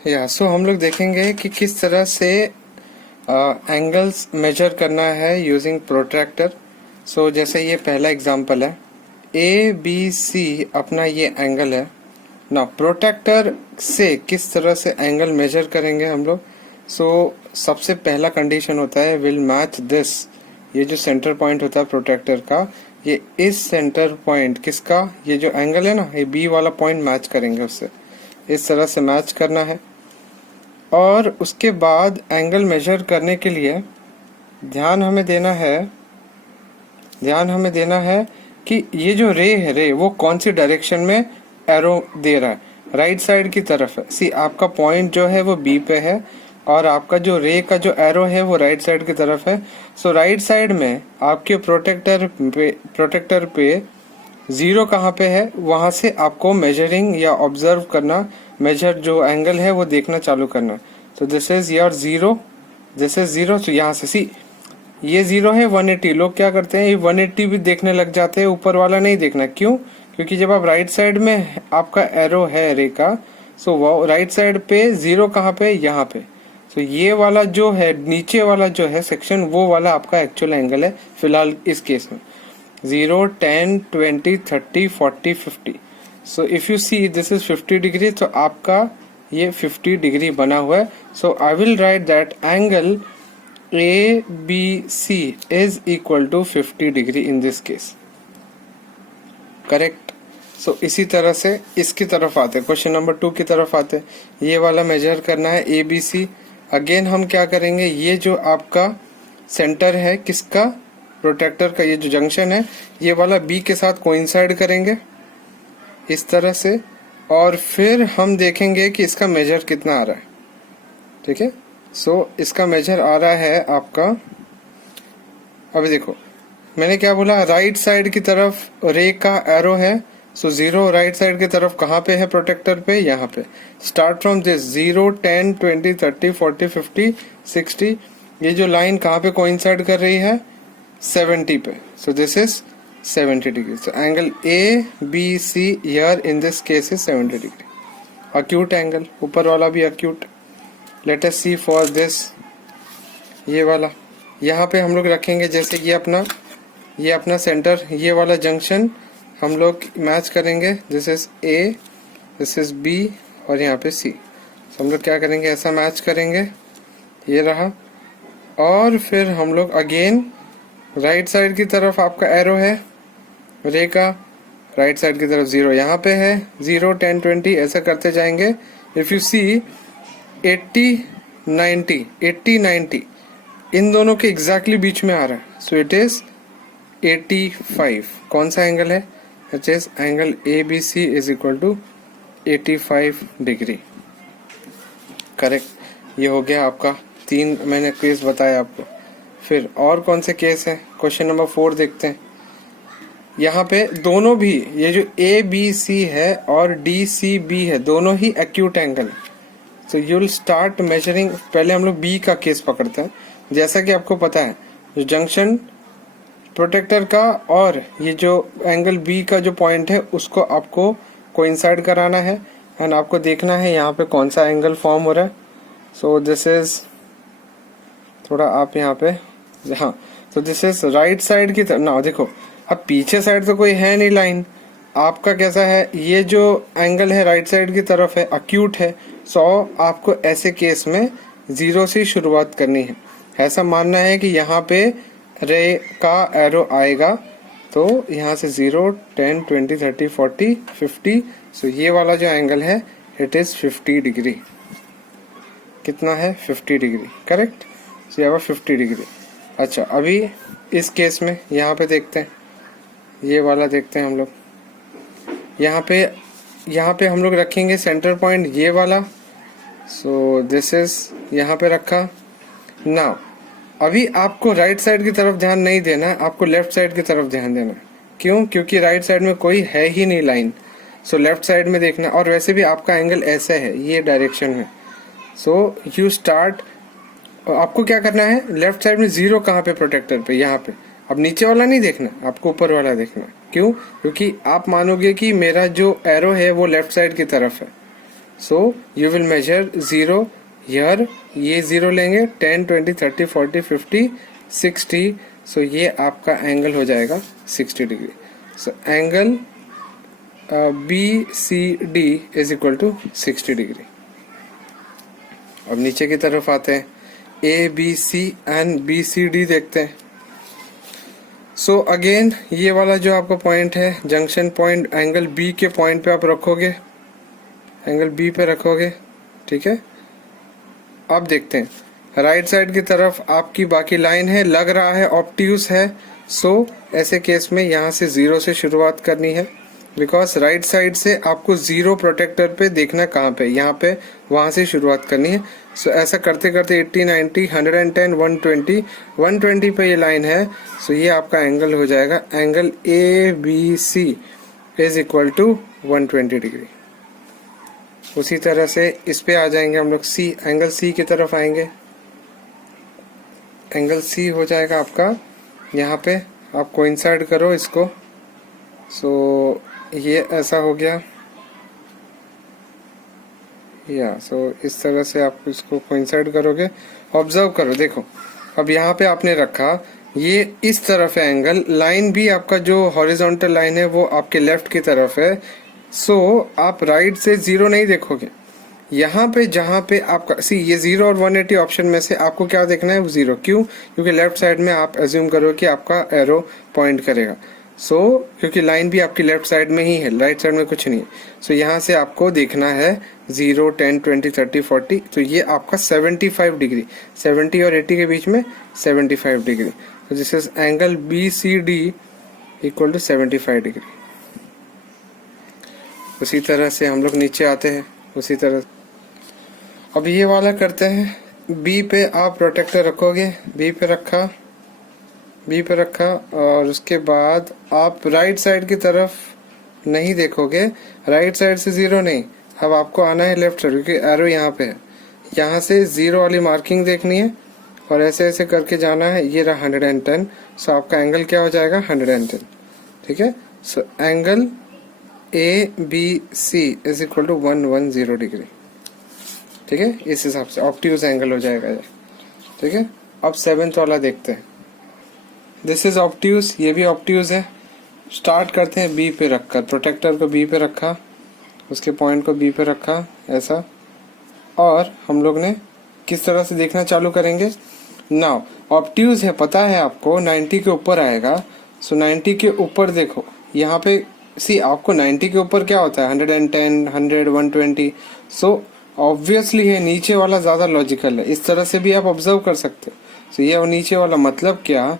सो हम लोग देखेंगे कि किस तरह से एंगल्स मेजर करना है यूजिंग प्रोट्रैक्टर। सो जैसे ये पहला एग्जांपल है, ए बी सी अपना ये एंगल है ना। प्रोट्रैक्टर से किस तरह से एंगल मेजर करेंगे हम लोग। सो सबसे पहला कंडीशन होता है विल मैच दिस। ये जो सेंटर पॉइंट होता है प्रोट्रैक्टर का, ये इस सेंटर पॉइंट किसका, ये जो एंगल है ना, ये बी वाला पॉइंट मैच करेंगे उससे। इस तरह से मैच करना है। और उसके बाद एंगल मेजर करने के लिए ध्यान हमें देना है कि ये जो रे है, रे वो कौन सी डायरेक्शन में एरो दे रहा है। राइट साइड की तरफ है। सी आपका पॉइंट जो है वो बी पे है और आपका जो रे का जो एरो है वो राइट साइड की तरफ है। सो राइट साइड में आपके प्रोटेक्टर पे जीरो कहाँ पे है, वहां से आपको मेजरिंग या ऑब्जर्व करना, मेजर जो एंगल है वो देखना चालू करना। तो this is your zero, this is zero. तो यहाँ से सी ये जीरो है 180। लोग क्या करते हैं, ये 180 भी देखने लग जाते हैं, ऊपर वाला नहीं देखना। क्यों? क्योंकि जब आप राइट साइड में आपका एरो है रे का, सो वो राइट साइड पे जीरो कहाँ पे, यहाँ पे। तो ये वाला जो है नीचे वाला जो है सेक्शन, वो वाला आपका एक्चुअल एंगल है फिलहाल इस केस में। 0, 10, 20, 30, 40, 50। So if you see this is 50 degree, तो आपका ये 50 डिग्री बना हुआ है। So I will write that angle ABC is equal to 50 degree in this case. Correct. So इसी तरह से इसकी तरफ आते हैं, क्वेश्चन नंबर 2 की तरफ आते हैं। ये वाला मेजर करना है ABC। अगेन हम क्या करेंगे, ये जो आपका सेंटर है किसका, प्रोटेक्टर का, ये जो जंक्शन है ये वाला B के साथ कोइंसाइड करेंगे इस तरह से। और फिर हम देखेंगे कि इसका मेजर कितना आ रहा है। ठीक है। सो इसका मेजर आ रहा है आपका, अभी देखो मैंने क्या बोला, राइट साइड की तरफ रे का एरो है। सो जीरो राइट साइड की तरफ कहाँ पे है प्रोटेक्टर पे, यहाँ पे। Start from this 0, 10, 20, 30, 40, 50, 60। ये जो लाइन कहाँ पे कोइंसाइड कर रही है, 70 पे। So this is 70 degree. So angle ABC here in this case is 70 degree. Acute angle, ऊपर वाला भी acute. Let us see for this, ये वाला यहाँ पे हम लोग रखेंगे। जैसे ये अपना सेंटर, ये वाला जंक्शन हम लोग मैच करेंगे। This is A, this is B और यहाँ पे C। तो हम लोग क्या करेंगे, ऐसा मैच करेंगे, ये रहा। और फिर हम लोग अगेन राइट साइड की तरफ आपका एरो है रे का, राइट साइड की तरफ जीरो यहाँ पे है, 0, 10, 20 ऐसा करते जाएंगे। इफ यू सी 80, 90 इन दोनों के एग्जैक्टली बीच में आ रहा है। So it is 85। कौन सा एंगल है, it is angle ABC is equal to 85 degree. Correct. ये हो गया आपका 3 मैंने केस बताया आपको। फिर और कौन से केस हैं, क्वेश्चन नंबर 4 देखते हैं। यहाँ पे दोनों भी, ये जो ABC है और DCB है, दोनों ही एक्यूट एंगल है। तो यू विल स्टार्ट मेजरिंग। पहले हम लोग B का केस पकड़ते हैं। जैसा कि आपको पता है, जो जंक्शन प्रोटेक्टर का और ये जो एंगल B का जो पॉइंट है उसको आपको कोइंसाइड कराना है एंड आपको देखना है यहाँ पे कौन सा एंगल फॉर्म हो रहा है। सो दिस इज, थोड़ा आप यहाँ पे, हाँ, तो दिस इज राइट साइड की तरफ ना। देखो अब पीछे साइड तो कोई है नहीं लाइन, आपका कैसा है, ये जो एंगल है राइट साइड की तरफ है, अक्यूट है। सो आपको ऐसे केस में जीरो से शुरुआत करनी है। ऐसा मानना है कि यहाँ पे रे का एरो आएगा, तो यहाँ से 0, 10, 20, 30, 40, 50। सो ये वाला जो एंगल है इट इज 50 डिग्री। कितना है, 50 डिग्री। करेक्ट। सो यहाँ 50 डिग्री। अच्छा, अभी इस केस में यहाँ पे देखते हैं, ये वाला देखते हैं हम लोग। यहाँ पे हम लोग रखेंगे सेंटर पॉइंट ये वाला। सो दिस इज यहाँ पे रखा ना। अभी आपको राइट साइड की तरफ ध्यान नहीं देना, आपको लेफ्ट साइड की तरफ ध्यान देना। क्यों? क्योंकि राइट साइड में कोई है ही नहीं लाइन। सो लेफ्ट साइड में देखना। और वैसे भी आपका एंगल ऐसे है, ये डायरेक्शन में। सो यू स्टार्ट, आपको क्या करना है, लेफ्ट साइड में जीरो कहाँ पे, प्रोटेक्टर पे, यहाँ पे। अब नीचे वाला नहीं देखना, आपको ऊपर वाला देखना। क्यों? क्योंकि आप मानोगे कि मेरा जो एरो है वो लेफ्ट साइड की तरफ है। So you will measure 0 here, ये 0 लेंगे, 10 20 30 40 50 60, सो ये आपका एंगल हो जाएगा 60 degree. So angle BCD is equal to 60 degree. अब नीचे की तरफ आते हैं, ABC एंड BCD देखते हैं। सो अगेन ये वाला जो आपका पॉइंट है, जंक्शन पॉइंट एंगल B के पॉइंट पे आप रखोगे, एंगल B पे रखोगे, ठीक है। अब देखते हैं राइट साइड की तरफ आपकी बाकी लाइन है, लग रहा है ऑब्ट्यूज है, सो ऐसे केस में यहाँ से 0 से शुरुआत करनी है, बिकॉज राइट साइड से आपको 0 प्रोटेक्टर पे देखना कहाँ पे, यहाँ पे, वहाँ से शुरुआत करनी है। सो ऐसा करते करते 80 90 110 120 120 पे ये लाइन है, सो ये आपका एंगल हो जाएगा, angle ABC is equal to 120 degree. उसी तरह से इस पे आ जाएंगे हम लोग, C एंगल C की तरफ आएंगे, एंगल C हो जाएगा आपका, यहाँ पे आप कोइंसाइड करो इसको, सो ये ऐसा हो गया या सो इस तरह से आप इसको कोइंसाइड करोगे। ऑब्जर्व करो, देखो अब यहाँ पे आपने रखा, ये इस तरफ है एंगल, लाइन भी आपका जो हॉरिजॉन्टल लाइन है वो आपके लेफ्ट की तरफ है, सो आप राइट से 0 नहीं देखोगे, यहाँ पे जहाँ पे आपका ये 0 और 180 ऑप्शन में से आपको क्या देखना है, वो 0, क्यों, क्योंकि लेफ्ट साइड में आप एज्यूम करो कि आपका एरो पॉइंट करेगा, सो क्योंकि लाइन भी आपकी लेफ्ट साइड में ही है, राइट साइड में कुछ नहीं है, सो यहाँ से आपको देखना है 0 10 20 30 40, तो ये आपका 75 डिग्री, 70 और 80 के बीच में 75 डिग्री, तो this is angle BCD equal to 75 degree. उसी तरह से हम लोग नीचे आते हैं, उसी तरह अब ये वाला करते हैं, B पे आप प्रोटेक्टर रखोगे, B पे रखा और उसके बाद आप राइट साइड की तरफ नहीं देखोगे, राइट साइड से 0 नहीं, अब आपको आना है लेफ्ट साइड, क्योंकि एरो यहाँ पे है, यहाँ से 0 वाली मार्किंग देखनी है और ऐसे ऐसे करके जाना है, ये रहा 110, सो आपका एंगल क्या हो जाएगा 110, ठीक है। So angle ABC is equal to 110 degree, ठीक है, इस हिसाब से ऑब्ट्यूज एंगल हो जाएगा ये, ठीक है। अब 7th वाला देखते हैं, दिस इज ऑब्ट्यूज, ये भी ऑब्ट्यूज है। स्टार्ट करते हैं B पे रखकर, प्रोटेक्टर को B पे रखा, उसके पॉइंट को B पे रखा ऐसा, और हम लोग ने किस तरह से देखना चालू करेंगे, नाउ ऑब्ट्यूज है, पता है आपको 90 के ऊपर आएगा, सो 90 के ऊपर देखो, यहाँ पे आपको 90 के ऊपर क्या होता है 110 100 120, सो ऑब्वियसली है नीचे वाला ज्यादा लॉजिकल है, इस तरह से भी आप ऑब्जर्व कर सकते हो। सो ये नीचे वाला मतलब क्या,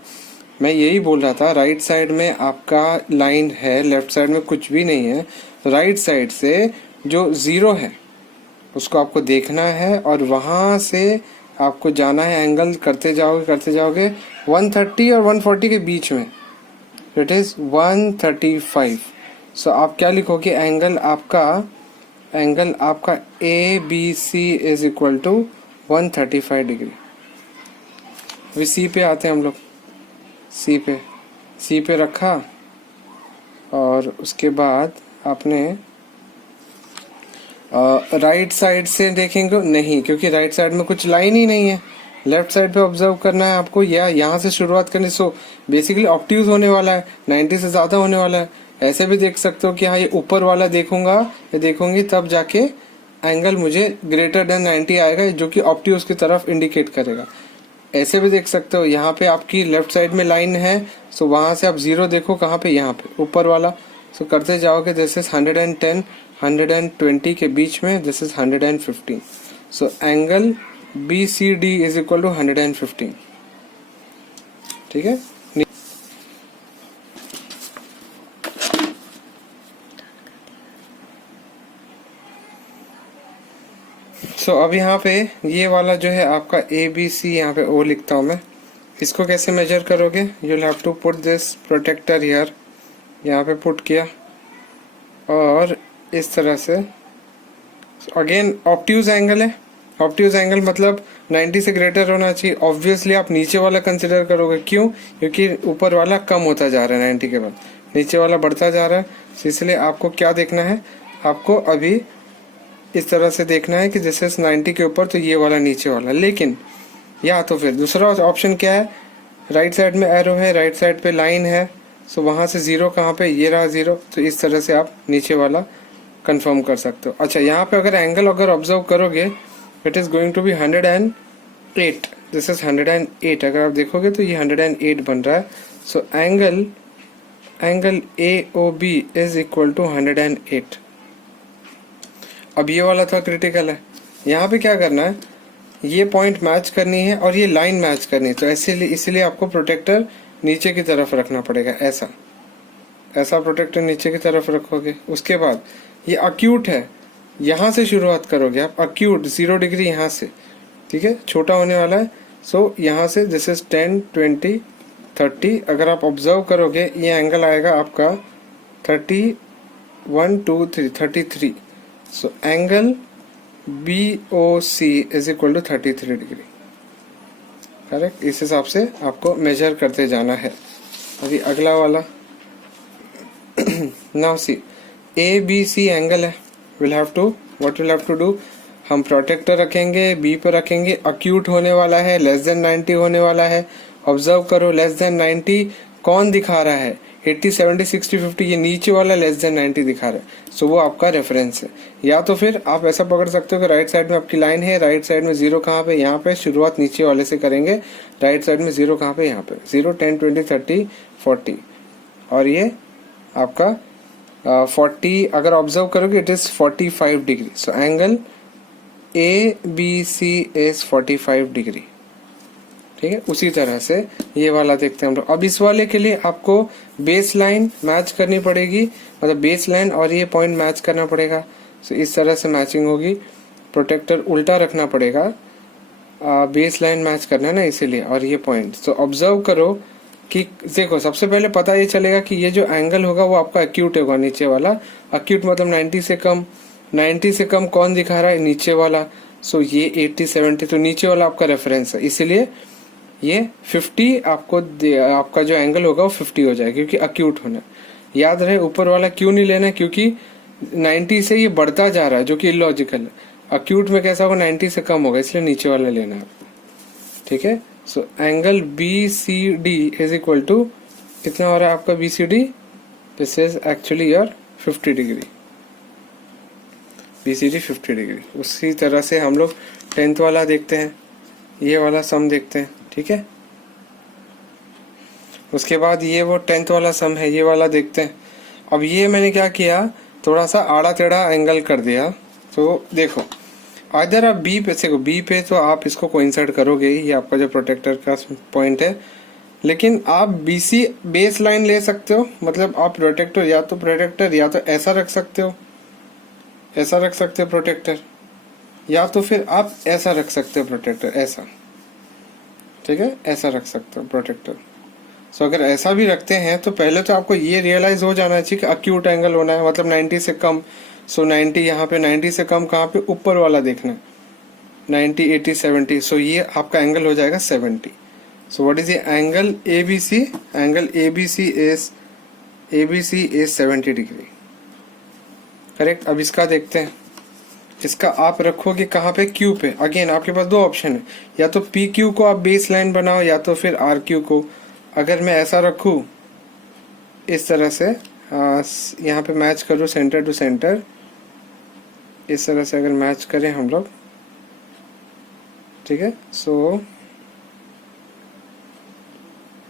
मैं यही बोल रहा था, राइट साइड में आपका लाइन है, लेफ्ट साइड में कुछ भी नहीं है, राइट साइड से जो 0 है उसको आपको देखना है और वहां से आपको जाना है, एंगल करते जाओगे 130 और 140 के बीच में, इट इज 135, सो आप क्या लिखोगे, एंगल आपका ABC is equal to 135 degree. अभी C पे आते हैं हम लोग, C पे रखा और उसके बाद आपने राइट साइड से देखेंगे नहीं, क्योंकि राइट साइड में कुछ लाइन ही नहीं है, लेफ्ट साइड पे ऑब्जर्व करना है आपको, या यहाँ से शुरुआत करनी, सो बेसिकली ऑब्ट्यूज होने वाला है, 90 से ज्यादा होने वाला है। ऐसे भी देख सकते हो कि हाँ ये ऊपर वाला देखूंगा या देखूंगी तब जाके एंगल मुझे ग्रेटर देन 90 आएगा, जो कि ऑब्ट्यूज की तरफ इंडिकेट करेगा। ऐसे भी देख सकते हो यहाँ पे आपकी लेफ्ट साइड में लाइन है, सो वहां से आप 0 देखो कहाँ पे, यहाँ पे ऊपर वाला, सो करते जाओगे, दिस इज 110 120 के बीच में, this is 115, so angle BCD is equal to 115, ठीक है। सो अब यहाँ पे ये वाला जो है आपका ABC, यहाँ पे O लिखता हूँ मैं, इसको कैसे मेजर करोगे, you will have to put this protractor here, यहाँ पे पुट किया और इस तरह से, अगेन ऑब्ट्यूज एंगल है, ऑब्ट्यूज एंगल मतलब 90 से ग्रेटर होना चाहिए, ऑब्वियसली आप नीचे वाला कंसिडर करोगे, क्यों, क्योंकि ऊपर वाला कम होता जा रहा है 90 के बाद, नीचे वाला बढ़ता जा रहा है, इसलिए आपको क्या देखना है, आपको अभी इस तरह से देखना है कि जैसे 90 के ऊपर तो ये वाला नीचे वाला। लेकिन या तो फिर दूसरा ऑप्शन क्या है, राइट साइड में एरो है, राइट साइड पे लाइन है, सो वहाँ से ज़ीरो कहाँ पे, ये रहा ज़ीरो, तो इस तरह से आप नीचे वाला कंफर्म कर सकते हो। अच्छा, यहाँ पे अगर एंगल अगर ऑब्जर्व करोगे, it is going to be 108, this is 108। अगर आप देखोगे तो ये 108 बन रहा है। So angle AOB is equal to 108। अब ये वाला थोड़ा क्रिटिकल है, यहाँ पे क्या करना है, ये पॉइंट मैच करनी है और ये लाइन मैच करनी है, तो इसीलिए आपको प्रोटेक्टर नीचे की तरफ रखना पड़ेगा। ऐसा प्रोटेक्टर नीचे की तरफ रखोगे। उसके बाद ये अक्यूट है, यहाँ से शुरुआत करोगे आप, अक्यूट 0 डिग्री यहाँ से, ठीक है, छोटा होने वाला है। सो यहाँ से दिस इज 10, 20, 30। अगर आप ऑब्जर्व करोगे ये एंगल आएगा आपका 31, 2, 3, 33। So angle BOC is equal to 33 degree, correct. इस हिसाब से आपको मेजर करते जाना है। अभी अगला वाला नाउ सी ABC एंगल है, what will have to do, हम प्रोटेक्टर रखेंगे, B पे रखेंगे, अक्यूट होने वाला है, लेस देन 90 होने वाला है। ऑब्जर्व करो, लेस देन 90 कौन दिखा रहा है, 80, 70, 60, 50, ये नीचे वाला लेस देन 90 दिखा रहा है। सो वो आपका रेफरेंस है। या तो फिर आप ऐसा पकड़ सकते हो कि राइट साइड में आपकी लाइन है, राइट साइड में जीरो कहाँ पे, यहाँ पे, शुरुआत नीचे वाले से करेंगे, राइट साइड में जीरो कहाँ पे, यहाँ पे, 0, 10, 20, 30, 40, और ये आपका 40 अगर ऑब्जर्व करोगे it is 45 degree. So angle ABC is 45 degree, ठीक है। उसी तरह से ये वाला देखते हैं हम लोग। अब इस वाले के लिए आपको बेस लाइन मैच करनी पड़ेगी, मतलब बेस लाइन और ये पॉइंट मैच करना पड़ेगा। सो इस तरह से मैचिंग होगी, प्रोटेक्टर उल्टा रखना पड़ेगा, बेस लाइन मैच करना है ना इसीलिए, और ये पॉइंट। सो ऑब्जर्व करो कि देखो, सबसे पहले पता ये चलेगा कि ये जो एंगल होगा वो आपका एक्यूट होगा, नीचे वाला। एक्यूट मतलब 90 से कम, 90 से कम कौन दिखा रहा है, नीचे वाला। सो ये 80, 70, तो नीचे वाला आपका रेफरेंस है, इसीलिए ये 50 आपका जो एंगल होगा वो 50 हो जाएगा, क्योंकि अक्यूट होना। याद रहे ऊपर वाला क्यों नहीं लेना, क्योंकि 90 से ये बढ़ता जा रहा है, जो कि इलॉजिकल है। अक्यूट में कैसा होगा, 90 से कम होगा, इसलिए नीचे वाला लेना है, ठीक है। So angle BCD is equal to कितना हो रहा है आपका BCD, this is actually your 50 degree, BCD 50 degree. उसी तरह से हम लोग 10th वाला देखते हैं, ये वाला सम देखते हैं, ठीक है। उसके बाद ये वो 10th वाला सम है, ये वाला देखते हैं। अब ये मैंने क्या किया, थोड़ा सा आड़ा टेढ़ा एंगल कर दिया। तो देखो, अगर आप B पे से B पे तो आप इसको कोइंसाइड करोगे, ये आपका जो प्रोटेक्टर का पॉइंट है। लेकिन आप BC बेस लाइन ले सकते हो, मतलब आप प्रोटेक्टर या तो ऐसा रख सकते हो, ऐसा रख सकते हो प्रोटेक्टर, या तो फिर आप ऐसा रख सकते हो प्रोटेक्टर, ऐसा, ठीक है, ऐसा रख सकते हो प्रोटेक्टर। सो अगर ऐसा भी रखते हैं तो पहले तो आपको ये रियलाइज हो जाना चाहिए कि अक्यूट एंगल होना है, मतलब 90 से कम। सो 90 यहाँ पे, 90 से कम कहाँ पे, ऊपर वाला देखना, 90, 80, 70। सो ये आपका एंगल हो जाएगा 70। So what is the angle ABC, angle ABC is 70 degree, correct. अब इसका देखते हैं, इसका आप रखोगे कहाँ पे, Q पे। अगेन आपके पास दो ऑप्शन है, या तो PQ को आप बेस लाइन बनाओ, या तो फिर RQ को। अगर मैं ऐसा रखूँ इस तरह से, यहाँ पे मैच करूँ सेंटर टू सेंटर, इस तरह से अगर मैच करें हम लोग, ठीक है। सो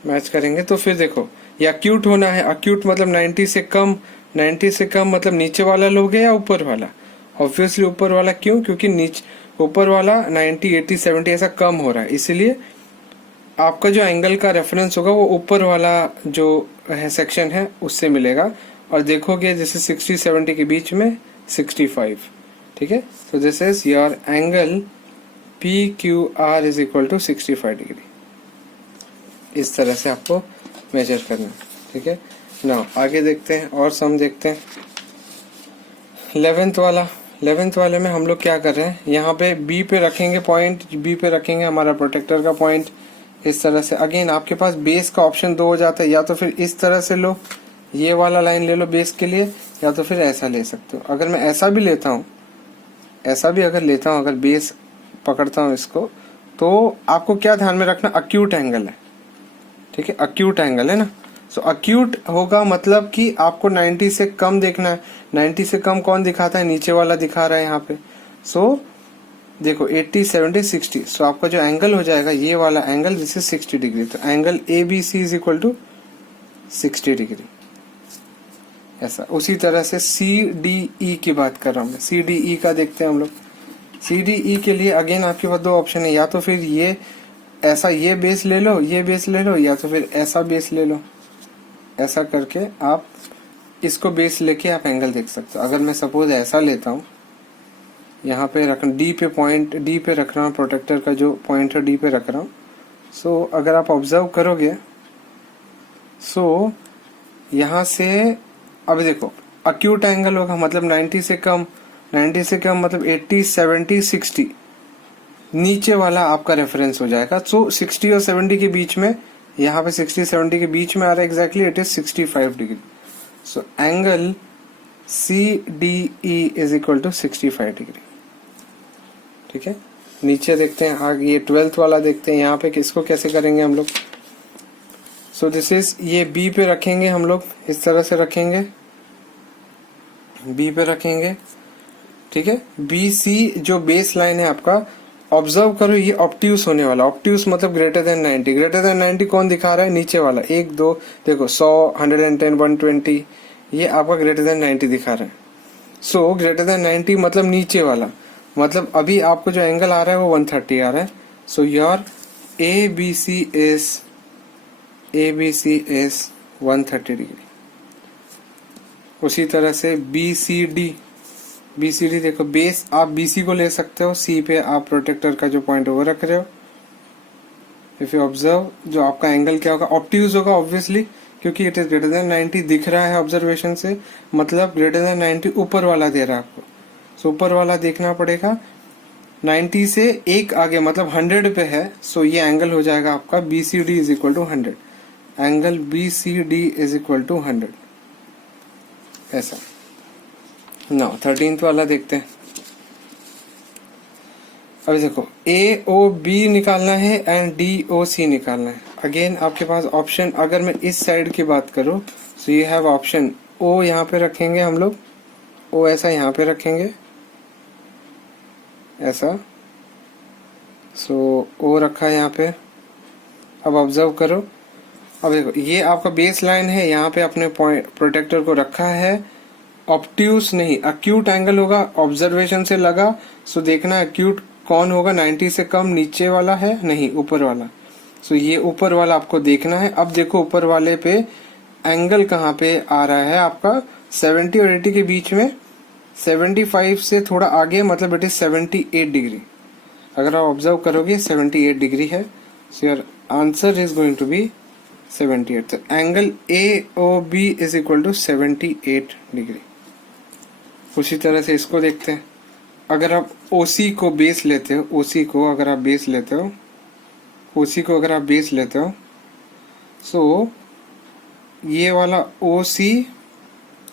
मैच करेंगे तो फिर देखो, ये अक्यूट होना है, अक्यूट मतलब 90 से कम, 90 से कम मतलब नीचे वाला लोगे या ऊपर वाला, ऑब्वियसली ऊपर वाला। क्यों, क्योंकि नीचे ऊपर वाला 90, 80, 70 ऐसा कम हो रहा है, इसीलिए आपका जो एंगल का रेफरेंस होगा वो ऊपर वाला जो है सेक्शन है उससे मिलेगा। और देखोगे जैसे 60, 70 के बीच में 65, ठीक है। तो this is your angle PQR is equal to 65 degree. इस तरह से आपको मेजर करना है, ठीक है। नाउ आगे देखते हैं और सम देखते हैं। 11th वाले में हम लोग क्या कर रहे हैं, यहाँ पे B पे रखेंगे पॉइंट, B पे रखेंगे हमारा प्रोटेक्टर का पॉइंट, इस तरह से। अगेन आपके पास बेस का ऑप्शन 2 हो जाता है, या तो फिर इस तरह से लो, ये वाला लाइन ले लो बेस के लिए, या तो फिर ऐसा ले सकते हो। अगर मैं ऐसा भी लेता हूँ, ऐसा भी अगर लेता हूँ, अगर बेस पकड़ता हूँ इसको, तो आपको क्या ध्यान में रखना, अक्यूट एंगल है, ठीक है, अक्यूट एंगल है ना। सो अक्यूट होगा मतलब कि आपको 90 से कम देखना है। 90 से कम कौन दिखाता है, नीचे वाला दिखा रहा है यहाँ पे। सो देखो 80, 70, 60, सो आपका जो एंगल हो जाएगा ये वाला एंगल, दिस इज 60 डिग्री। तो angle A B C is equal to 60 degree, ऐसा। उसी तरह से सी डी ई की बात कर रहा हूँ मैं, सी डी ई का देखते हैं हम लोग। सी डी ई के लिए अगेन आपके पास दो ऑप्शन है, या तो फिर ये ऐसा ये बेस ले लो, ये बेस ले लो, या तो फिर ऐसा बेस ले लो। ऐसा करके आप इसको बेस लेके आप एंगल देख सकते हो। अगर मैं सपोज ऐसा लेता हूँ, यहाँ पे रख डी पे पॉइंट, डी पे रख रहा हूँ, प्रोटेक्टर का जो पॉइंट है डी पे रख रहा हूँ। सो अगर आप ऑब्जर्व करोगे, सो यहाँ से अब देखो अक्यूट एंगल होगा मतलब 90 से कम, 90 से कम मतलब 80, 70, 60, नीचे वाला आपका रेफरेंस हो जाएगा। सो 60 और 70 के बीच में, यहाँ पे 60 70 के बीच में आ रहा है exactly, it is 65 degree. So angle C D E is equal to 65 degree, ठीक है। नीचे देखते हैं आगे, ये 12th वाला देखते हैं, यहाँ पे किसको कैसे करेंगे हम लोग। सो दिस इज, ये बी पे रखेंगे हम लोग, इस तरह से रखेंगे, बी पे रखेंगे, ठीक है। बी सी जो बेस लाइन है आपका, ऑब्जर्व करो ये ऑप्ट्यूस होने वाला, ऑप्ट्यूस मतलब ग्रेटर देन 90, ग्रेटर देन 90 कौन दिखा रहा है, नीचे वाला। 1 2 देखो 100, 110, 120, ये आपका ग्रेटर देन 90 दिखा रहा है। सो ग्रेटर देन 90 मतलब नीचे वाला, मतलब अभी आपको जो एंगल आ रहा है वो 130 आ रहा है। So your A B C is 130 degree. उसी तरह से बी सी डी देखो बेस आप BC को ले सकते हो, C पे आप प्रोटेक्टर का जो पॉइंट है वो रख रहे हो। इफ यू ऑब्जर्व, जो आपका एंगल क्या होगा, ऑप्ट्यूज होगा ऑब्वियसली, क्योंकि इट इज ग्रेटर देन 90 दिख रहा है ऑब्जर्वेशन से, मतलब ग्रेटर देन 90 ऊपर वाला दे रहा है आपको। सो ऊपर वाला देखना पड़ेगा, 90 से एक आगे मतलब 100 पे है। सो ये एंगल हो जाएगा आपका BCD is equal to 100, angle BCD is equal to 100, ऐसा। नाउ 13th वाला देखते हैं। अब देखो AOB निकालना है एंड DOC निकालना है। अगेन आपके पास ऑप्शन, अगर मैं इस साइड की बात करूं, so you have option O यहाँ पे रखेंगे हम लोग, O ऐसा यहाँ पे रखेंगे, ऐसा। सो O रखा है यहाँ पे। अब ऑब्जर्व करो, अब देखो ये आपका बेस लाइन है, यहाँ पे अपने पॉइंट प्रोटेक्टर को रखा है। ऑप्ट्यूस नहीं, अक्यूट एंगल होगा, ऑब्जर्वेशन से लगा। सो देखना अक्यूट कौन होगा, 90 से कम, नीचे वाला है नहीं ऊपर वाला। सो ये ऊपर वाला आपको देखना है। अब देखो ऊपर वाले पे एंगल कहाँ पे आ रहा है आपका, 70 और 80 के बीच में, 75 से थोड़ा आगे मतलब इट इज 78 डिग्री। अगर आप ऑब्जर्व करोगे 78 डिग्री है। So your answer is going to be 78। तो angle AOB is equal to 78 degree. उसी तरह से इसको देखते हैं। अगर आप OC को बेस लेते हो, OC को अगर आप बेस लेते हो, OC को अगर आप बेस लेते हो, सो ये वाला OC,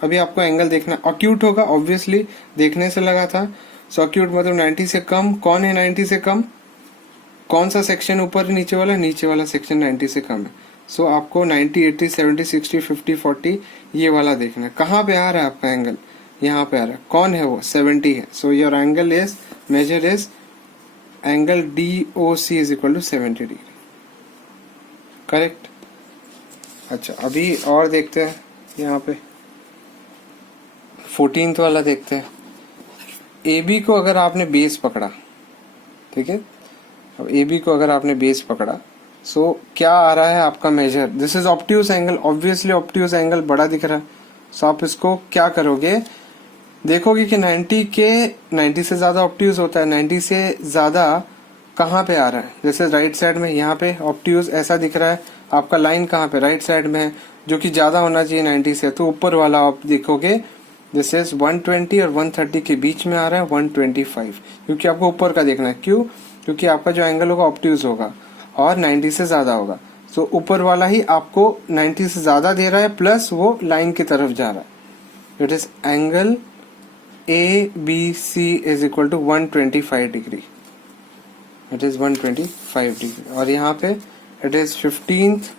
अभी आपको एंगल देखना, अक्यूट होगा ऑब्वियसली, देखने से लगा था। सो अक्यूट मतलब 90 से कम, कौन है 90 से कम, कौन सा सेक्शन ऊपर नीचे वाला, नीचे वाला सेक्शन 90 से कम है। सो आपको 90, 80, 70, 60, 50, 40 ये वाला देखना है। कहाँ पे आ रहा है आपका एंगल, यहाँ पे आ रहा है, कौन है वो, 70 है। So your angle is measure is angle DOC is equal to 70 degree, correct. अच्छा अभी और देखते हैं, यहाँ पे 14th वाला देखते हैं। AB को अगर आपने बेस पकड़ा, ठीक है, अब AB को अगर आपने बेस पकड़ा, सो क्या आ रहा है आपका measure, this is obtuse angle, obviously obtuse angle बड़ा दिख रहा है। सो आप इसको क्या करोगे, देखोगे कि 90 से ज्यादा ऑप्ट्यूस होता है, 90 से ज्यादा कहाँ पे आ रहा है, जैसे राइट साइड में यहाँ पे ऑप्ट्यूस ऐसा दिख रहा है, आपका लाइन कहाँ पे, राइट साइड में है, जो कि ज्यादा होना चाहिए 90 से। तो ऊपर वाला आप देखोगे दिस इज 120 और 130 के बीच में आ रहा है 125, क्योंकि आपको ऊपर का देखना है। क्यों, क्योंकि आपका जो एंगल होगा ऑप्ट्यूस होगा और 90 से ज्यादा होगा। सो ऊपर वाला ही आपको 90 से ज्यादा दे रहा है, प्लस वो लाइन की तरफ जा रहा है। It is angle ABC is equal to 125 degree, it is 125 degree. और यहाँ पे इट इज 15th,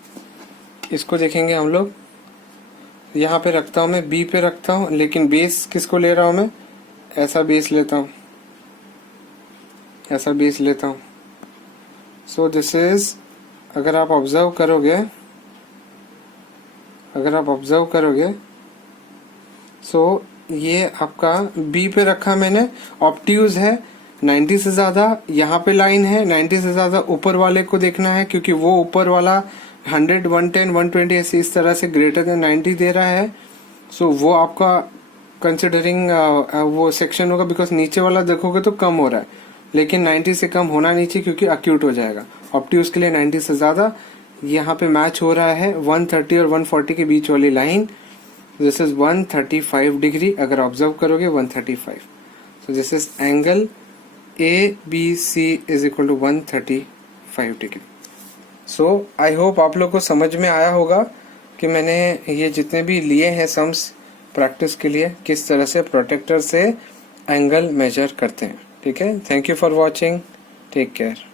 इसको देखेंगे हम लोग। यहाँ पे रखता हूँ मैं, B पे रखता हूँ, लेकिन बेस किसको ले रहा हूँ मैं, ऐसा बेस लेता हूँ, ऐसा बेस लेता हूँ। सो दिस इज, अगर आप ऑब्जर्व करोगे सो ये आपका बी पे रखा मैंने, ऑप्ट्यूज है 90 से ज्यादा, यहाँ पे लाइन है 90 से ज्यादा, ऊपर वाले को देखना है क्योंकि वो ऊपर वाला 100, 110, 120 ऐसे इस तरह से ग्रेटर देन 90 दे रहा है। सो वो आपका कंसिडरिंग वो सेक्शन होगा, बिकॉज नीचे वाला देखोगे तो कम हो रहा है, लेकिन 90 से कम होना नहीं चाहिए क्योंकि अक्यूट हो जाएगा। ऑप्ट्यूज के लिए 90 से ज्यादा, यहाँ पे मैच हो रहा है 130 और 140 के बीच वाली लाइन। दिस इज 135 डिग्री, अगर ऑब्जर्व करोगे 135। So this is angle ABC is equal to 135 degree. So I hope आप लोग को समझ में आया होगा कि मैंने ये जितने भी लिए हैं सम्स प्रैक्टिस के लिए, किस तरह से प्रोटेक्टर से एंगल मेजर करते हैं। ठीक है, thank you for watching, take care.